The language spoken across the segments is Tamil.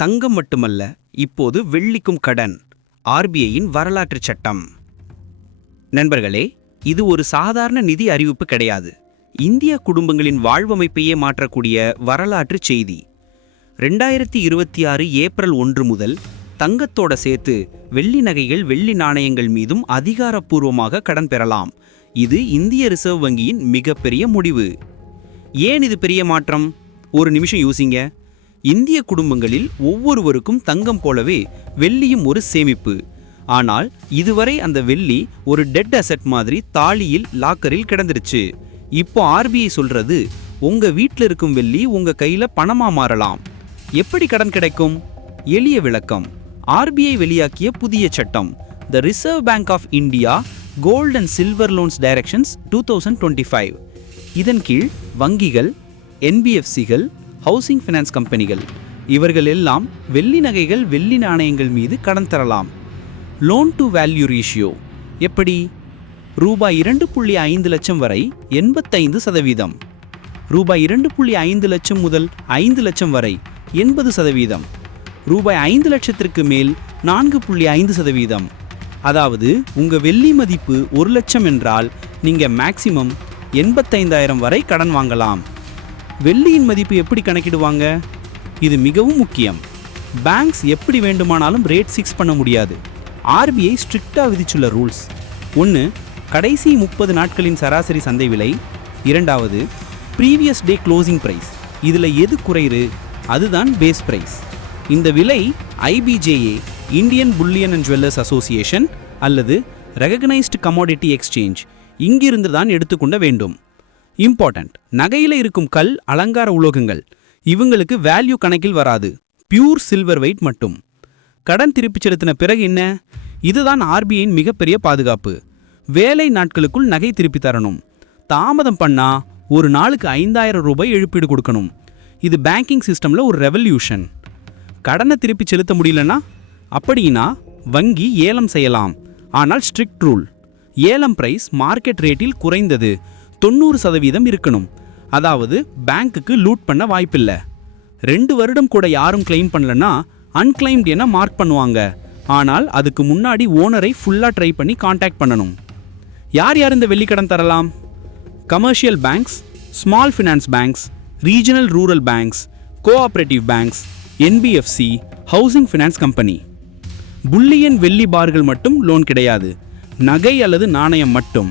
தங்கம் மட்டுமல்ல இப்போது வெள்ளிக்கும் கடன் ஆர்பிஐயின் வரலாற்றுச் சட்டம். நண்பர்களே இது ஒரு சாதாரண நிதி அறிவிப்பு கிடையாது. இந்திய குடும்பங்களின் வாழ்வமைப்பையே மாற்றக்கூடிய வரலாற்று செய்தி. ரெண்டாயிரத்தி இருபத்தி ஆறு ஏப்ரல் ஒன்று முதல் தங்கத்தோட சேர்த்து வெள்ளி நகைகள் வெள்ளி நாணயங்கள் மீதும் அதிகாரப்பூர்வமாக கடன் பெறலாம். இது இந்திய ரிசர்வ் வங்கியின் மிகப்பெரிய முடிவு. ஏன் இது பெரிய மாற்றம்? ஒரு நிமிஷம் யோசிங்க. இந்திய குடும்பங்களில் ஒவ்வொருவருக்கும் தங்கம் போலவே வெள்ளியும் ஒரு சேமிப்பு. ஆனால் இதுவரை அந்த வெள்ளி ஒரு டெட் அசெட் மாதிரி தாலியில் லாக்கரில் கிடந்துருச்சு. இப்போ ஆர்பிஐ சொல்றது உங்க வீட்டில் இருக்கும் வெள்ளி உங்க கையில பணமா மாறலாம். எப்படி கடன் கிடைக்கும்? எளிய விளக்கம் ஆர்பிஐ வெளியாக்கிய புதிய சட்டம் the reserve bank of India gold and silver loans directions two thousand twenty five இதன் கீழ் வங்கிகள் என்பிஎஃப்சிகள் ஹவுசிங் ஃபினான்ஸ் கம்பெனிகள். இவர்கள் எல்லாம் வெள்ளி நகைகள் வெள்ளி நாணயங்கள் மீது கடன் தரலாம். லோன் டு வேல்யூ ரேஷியோ எப்படி? ரூபாய் இரண்டு புள்ளி ஐந்து லட்சம் வரை எண்பத்தைந்து சதவீதம். ரூபாய் இரண்டு புள்ளி ஐந்து லட்சம் முதல் ஐந்து லட்சம் வரை எண்பது சதவீதம். ரூபாய் ஐந்து லட்சத்திற்கு மேல் நான்கு புள்ளி ஐந்து சதவீதம். அதாவது உங்கள் வெள்ளி மதிப்பு ஒரு லட்சம் என்றால் நீங்கள் மேக்சிமம் எண்பத்தைந்தாயிரம் வரை கடன் வாங்கலாம். வெள்ளியின் மதிப்பு எப்படி கணக்கிடுவாங்க? இது மிகவும் முக்கியம். பேங்க்ஸ் எப்படி வேண்டுமானாலும் ரேட் ஃபிக்ஸ் பண்ண முடியாது. ஆர்பிஐ ஸ்ட்ரிக்டாக விதிச்சுள்ள ரூல்ஸ். ஒன்று கடைசி முப்பது நாட்களின் சராசரி சந்தை விலை. இரண்டாவது ப்ரீவியஸ் டே க்ளோசிங் ப்ரைஸ். இதில் எது குறையுது? அதுதான் பேஸ் ப்ரைஸ். இந்த விலை IBJA Indian bullion and jewellers association அல்லது ரெகக்னைஸ்டு கமாடிட்டி எக்ஸ்சேஞ்ச் இங்கிருந்து தான் எடுத்துக்கொண்ட வேண்டும். இம்பார்ட்டன்ட் நகையில இருக்கும் கல் அலங்கார உலோகங்கள். இவங்களுக்கு வேல்யூ கணக்கில் வராது. பியூர் சில்வர் வெயிட் மட்டும். கடன் திருப்பிச் செலுத்தின பிறகு என்ன? இதுதான் ஆர்பிஐயின் மிகப்பெரிய பாதுகாப்பு. வேலை நாட்களுக்குள் நகை திருப்பி தரணும். தாமதம் பண்ணா ஒரு நாளுக்கு ஐந்தாயிரம் ரூபாய் இழப்பீடு கொடுக்கணும். இது பேங்கிங் சிஸ்டம்ல ஒரு ரெவல்யூஷன் கடனை திருப்பி செலுத்த முடியலன்னா அப்படின்னா வங்கி ஏலம் செய்யலாம். ஆனால் ஸ்ட்ரிக்ட் ரூல் ஏலம் பிரைஸ் மார்க்கெட் ரேட்டில் குறைந்தது. தொண்ணூறு சதவீதம் இருக்கணும். அதாவது பேங்க்குக்கு லூட் பண்ண வாய்ப்பில்லை. ரெண்டு வருடம் கூட யாரும் கிளைம் பண்ணலன்னா அன்கிளைம்டு என மார்க் பண்ணுவாங்க. ஆனால் அதுக்கு முன்னாடி ஓனரை ஃபுல்லாக ட்ரை பண்ணி காண்டாக்ட் பண்ணணும். யார் யார் இந்த வெள்ளிக்கடன் தரலாம்? Commercial banks small finance banks regional rural banks cooperative banks NBFC housing finance company bullion வெள்ளி பார்கள் மட்டும் லோன் கிடையாது. நகை அல்லது நாணயம் மட்டும்.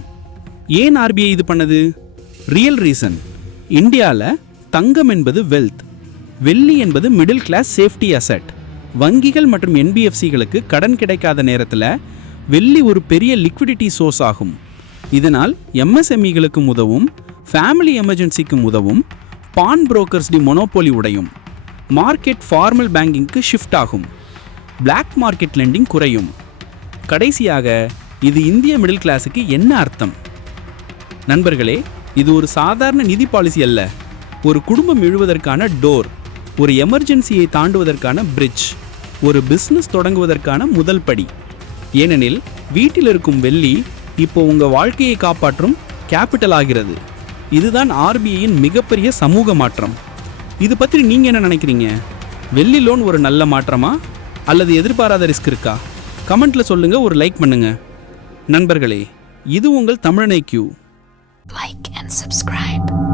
ஏன் ஆர்பிஐ இது பண்ணது? ரியல் ரீசன் இந்தியாவில் தங்கம் என்பது வெல்த் வெள்ளி என்பது மிடில் கிளாஸ் சேஃப்டி அசெட் வங்கிகள் மற்றும் என்பிஎஃப்சிகளுக்கு கடன் கிடைக்காத நேரத்தில் வெள்ளி ஒரு பெரிய லிக்விடிட்டி சோர்ஸ் ஆகும். இதனால் எம்எஸ்எம்இகளுக்கும் உதவும் ஃபேமிலி எமர்ஜென்சிக்கும் உதவும் பான் புரோக்கர்ஸ் டி மொனோபோலி உடையும். மார்க்கெட் ஃபார்மல் பேங்கிங்க்கு ஷிஃப்ட் ஆகும். பிளாக் மார்க்கெட் லெண்டிங் குறையும். கடைசியாக இது இந்திய மிடில் கிளாஸுக்கு என்ன அர்த்தம்? நண்பர்களே இது ஒரு சாதாரண நிதி பாலிசி அல்ல. ஒரு குடும்பம் எழுவதற்கான டோர் ஒரு எமர்ஜென்சியை தாண்டுவதற்கான பிரிட்ஜ் ஒரு பிஸ்னஸ் தொடங்குவதற்கான முதல் படி. ஏனெனில் வீட்டில் இருக்கும் வெள்ளி இப்போ உங்கள் வாழ்க்கையை காப்பாற்றும் கேபிட்டல் ஆகிறது. இதுதான் ஆர்பிஐயின் மிகப்பெரிய சமூக மாற்றம். இது பற்றி நீங்கள் என்ன நினைக்கிறீங்க? வெள்ளி லோன் ஒரு நல்ல மாற்றமா? அல்லது எதிர்பாராத ரிஸ்க் இருக்கா? கமெண்ட்டில் சொல்லுங்கள் ஒரு லைக் பண்ணுங்கள் நண்பர்களே இது உங்கள் தமிழனை கியூ like and subscribe.